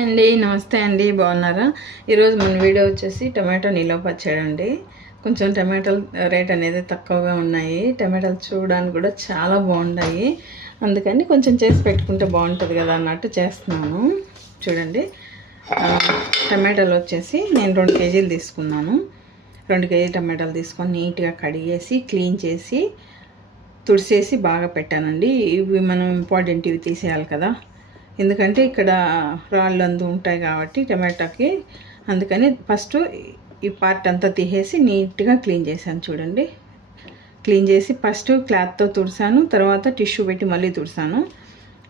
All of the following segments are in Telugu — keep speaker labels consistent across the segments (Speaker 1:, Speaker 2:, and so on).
Speaker 1: అండి నమస్తే అండి బాగున్నారా? ఈరోజు మన వీడియో వచ్చేసి టమాటో నిలవ పచ్చడి అండి. కొంచెం టమాటాలు రేట్ అనేది తక్కువగా ఉన్నాయి. టమాటాలు చూడడానికి కూడా చాలా బాగున్నాయి అందుకని కొంచెం చేసి పెట్టుకుంటే బాగుంటుంది కదా అన్నట్టు చేస్తున్నాను. చూడండి. టమాటాలు వచ్చేసి నేను రెండు కేజీలు తీసుకున్నాను. రెండు కేజీలు టమాటాలు తీసుకొని నీట్గా కడిగేసి క్లీన్ చేసి తుడిసేసి బాగా పెట్టానండి. ఇవి మనం ఇంపార్టెంట్ ఇవి తీసేయాలి కదా. ఎందుకంటే ఇక్కడ రాళ్ళు అందు ఉంటాయి కాబట్టి టమాటాకి. అందుకని ఫస్ట్ ఈ పార్ట్ అంతా తీసేసి నీట్గా క్లీన్ చేశాను చూడండి. క్లీన్ చేసి ఫస్ట్ క్లాత్తో తుడిసాను తర్వాత టిష్యూ పెట్టి మళ్ళీ తుడిసాను.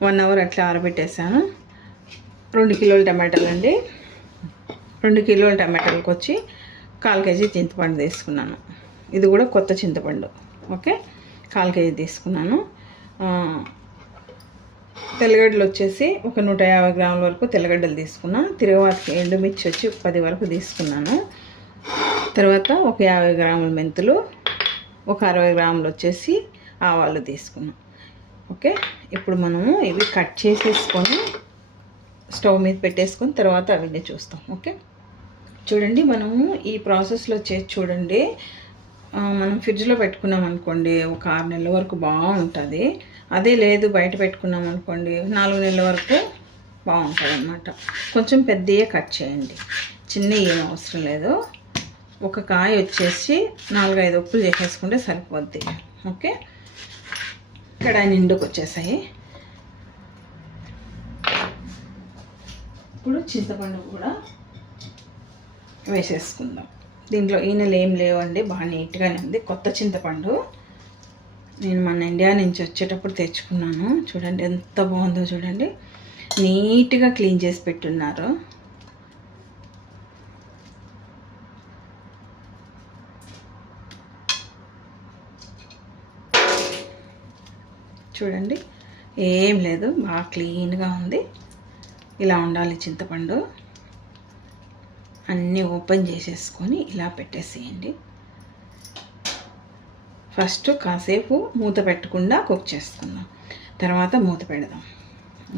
Speaker 1: వన్ అవర్ అట్లా ఆరబెట్టేసాను. రెండు కిలోల టమాటాలు అండి. రెండు కిలోల టమాటాలకు వచ్చి కాల్ కేజీ చింతపండు తీసుకున్నాను. ఇది కూడా కొత్త చింతపండు. ఓకే? కాల్ కేజీ తీసుకున్నాను. తెల్లగడ్డలు వచ్చేసి ఒక నూట యాభై గ్రాముల వరకు తెల్లగడ్డలు తీసుకున్నా. తిరగవాతకి ఎండుమిర్చి వచ్చి పది వరకు తీసుకున్నాను. తర్వాత ఒక యాభై గ్రాముల మెంతులు ఒక అరవై గ్రాములు వచ్చేసి ఆవాలు తీసుకున్నాం. ఓకే? ఇప్పుడు మనము ఇవి కట్ చేసేసుకొని స్టవ్ మీద పెట్టేసుకొని తర్వాత అవన్నీ చూస్తాం. ఓకే? చూడండి మనము ఈ ప్రాసెస్లో చేసి చూడండి. మనం ఫ్రిడ్జ్లో పెట్టుకున్నాం అనుకోండి ఒక ఆరు నెలల వరకు బాగుంటుంది అదే లేదు బయట పెట్టుకున్నాం అనుకోండి నాలుగు నెలల వరకు బాగుంటుంది అనమాట కొంచెం పెద్దయే కట్ చేయండి. చిన్న ఏం అవసరం లేదు. ఒక కాయ వచ్చేసి నాలుగైదు ఉప్పులు చేసేసుకుంటే సరిపోద్ది. ఓకే? ఇక్కడ నిండుకు వచ్చేసాయి. ఇప్పుడు చింతపండు కూడా వేసేసుకుందాం. దీంట్లో ఈనెలు ఏం లేవండి బాగా నీట్గానే ఉంది. కొత్త చింతపండు. నేను మన ఇండియా నుంచి వచ్చేటప్పుడు తెచ్చుకున్నాను. చూడండి ఎంత బాగుందో చూడండి. నీట్గా క్లీన్ చేసి పెట్టున్నారు. చూడండి. ఏం లేదు బాగా క్లీన్గా ఉంది. ఇలా ఉండాలి చింతపండు. అన్నీ ఓపెన్ చేసేసుకొని ఇలా పెట్టేసేయండి. ఫస్ట్ కాసేపు మూత పెట్టకుండా కుక్ చేసుకుందాం. తర్వాత మూత పెడదాం.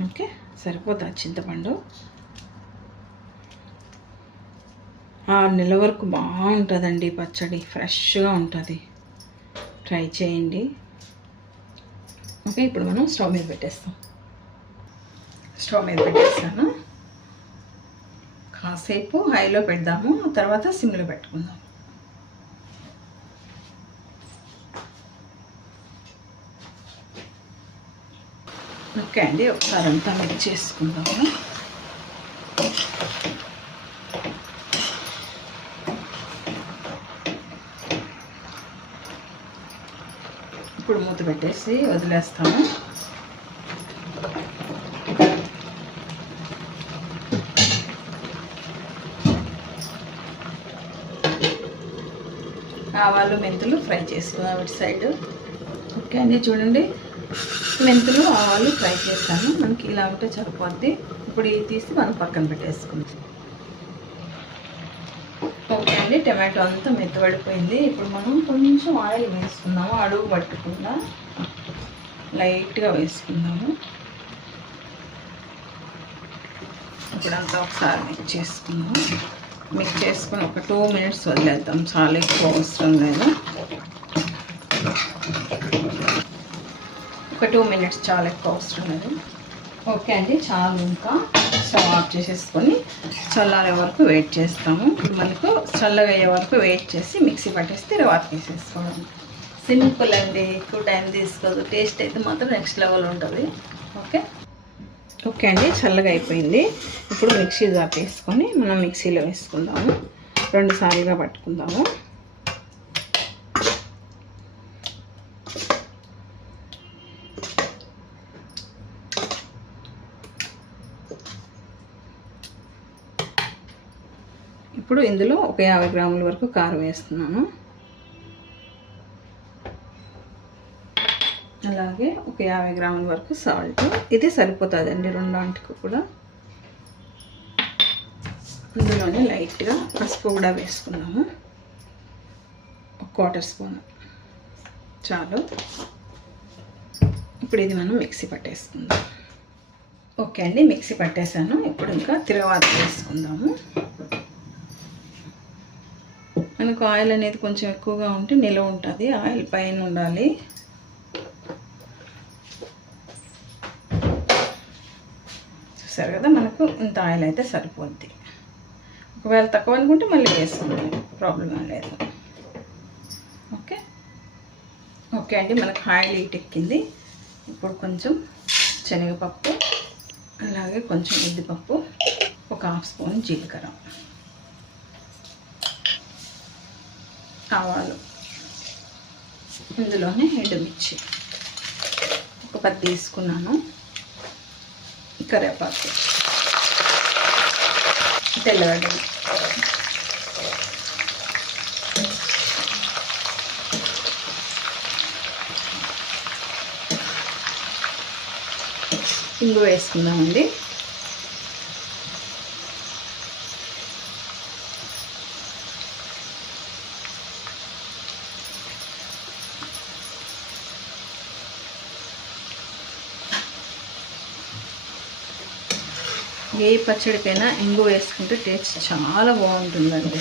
Speaker 1: ఓకే? సరిపోతా చింతపండు? ఆరు నెలల వరకు బాగుంటుందండి పచ్చడి. ఫ్రెష్గా ఉంటుంది. ట్రై చేయండి. ఓకే ఇప్పుడు మనం స్టవ్ మీద పెట్టేస్తాం. స్టవ్ మీద పెట్టేస్తాను. కాసేపు హైలో పెడదాము తర్వాత సిమ్లో పెట్టుకుందాం. ఓకే అండి ఒకసారి అంతా మిక్స్ చేసుకుందాము. ఇప్పుడు మూత పెట్టేసి వదిలేస్తాము. ఆవాలు మెంతులు ఫ్రై చేసుకుందాం ఇటు సైడ్. ఓకే అండి చూడండి. మెంతులు ఆవాలు ఫ్రై చేస్తాను మనకి ఇలా ఉంటే సరిపోద్ది. ఇప్పుడు ఇది తీసి మనం పక్కన పెట్టేసుకుందాం. ఓకే అండి టమాటో అంతా మెత్తబడిపోయింది. ఇప్పుడు మనం కొంచెం ఆయిల్ వేసుకుందాము అడుగు పట్టకుండా. లైట్గా వేసుకుందాము. ఇప్పుడంతా ఒకసారి మిక్స్ చేసుకుందాము. మిక్స్ చేసుకొని ఒక టూ మినిట్స్ వదిలేద్దాం. చాలా ఎక్కువ అవసరం లేదు. ఒక టూ మినిట్స్ చాలా ఎక్కువ అవసరం లేదు. ఓకే అండి చాలు ఇంకా. స్టవ్ ఆఫ్ చేసేసుకొని చల్లారే వరకు వెయిట్ చేస్తాము. మనకు చల్లగా అయ్యే వరకు వెయిట్ చేసి మిక్సీ పట్టేస్తే తర్వాత వేసేసుకోవడం సింపుల్ అండి ఎక్కువ టైం తీసుకోదు. టేస్ట్ అయితే మాత్రం నెక్స్ట్ లెవెల్ ఉంటుంది. ఓకే? ఓకే అండి చల్లగా అయిపోయింది. ఇప్పుడు మిక్సీ జార్ వేసుకొని మనం మిక్సీలో వేసుకుందాము. రెండు సార్లుగా పట్టుకుందాము. ఇప్పుడు ఇందులో ఒక యాభై గ్రాముల వరకు కారం వేస్తున్నాను. అలాగే ఒక యాభై గ్రాముల వరకు సాల్ట్ ఇది సరిపోతుందండి రెండాంటికి కూడా. అందులోనే లైట్గా పసుపు కూడా వేసుకున్నాము. ఒక క్వార్టర్ స్పూన్ చాలు. ఇప్పుడు ఇది మనం మిక్సీ పట్టేసుకుందాం. ఓకే అండి మిక్సీ పట్టేశాను ఇప్పుడు ఇంకా తిరగవాత వేసుకుందాము. మనకు ఆయిల్ అనేది కొంచెం ఎక్కువగా ఉంటే నిల్వ ఉంటుంది. ఆయిల్ పైన ఉండాలి. చూసారు కదా మనకు ఇంత ఆయిల్ అయితే సరిపోద్ది. ఒకవేళ తక్కువ అనుకుంటే మళ్ళీ వేసుకోండి ప్రాబ్లం లేదు. ఓకే? ఓకే అండి మనకు ఆయిల్ ఇటెక్కింది ఎక్కింది. ఇప్పుడు కొంచెం శనగపప్పు అలాగే కొంచెం ఉద్దిపప్పు ఒక హాఫ్ స్పూన్ జీలకర్ర. ఆవాలు ఇందులోనే ఎండుమిర్చి. ఒక పది తీసుకున్నాను. కరివేపాకు. తెల్లగడ్డలు ఇంగు వేసుకుందామండి. ఏ పచ్చడికైనా ఇంగు వేసుకుంటే టేస్ట్ చాలా బాగుంటుందండి.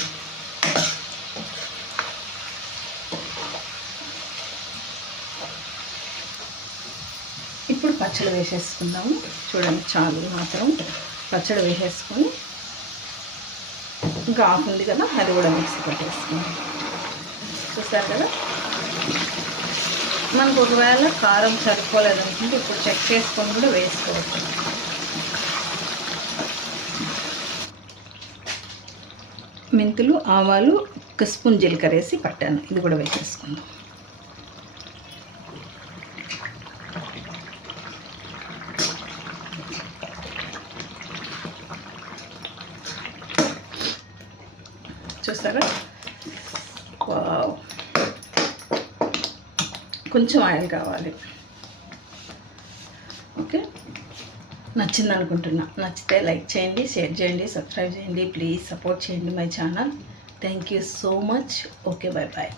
Speaker 1: ఇప్పుడు పచ్చడి వేసేసుకుందాము. చూడండి చాలు మాత్రం పచ్చడి వేసేసుకొని ఇంకా ఆఫ్ ఉంది కదా అది కూడా మిక్సీ పట్టేసుకుందాం. చూస్తారు కదా? మనకు ఒకవేళ కారం సరిపోలేదనుకుంటే ఇప్పుడు చెక్ చేసుకొని కూడా వేసుకోవచ్చు. మెంతులు ఆవాలు ఒక స్పూన్ జీలకర్ర వేసి పట్టాను. ఇది కూడా వేసేసుకుందాం. చూస్తారా వావ్. కొంచెం ఆయిల్ కావాలి. ఓకే? నచ్చింది అనుకుంటున్నా నచ్చితే లైక్ చేయండి షేర్ చేయండి సబ్స్క్రైబ్ చేయండి ప్లీజ్ సపోర్ట్ చేయండి my channel. Thank you so much. Okay bye bye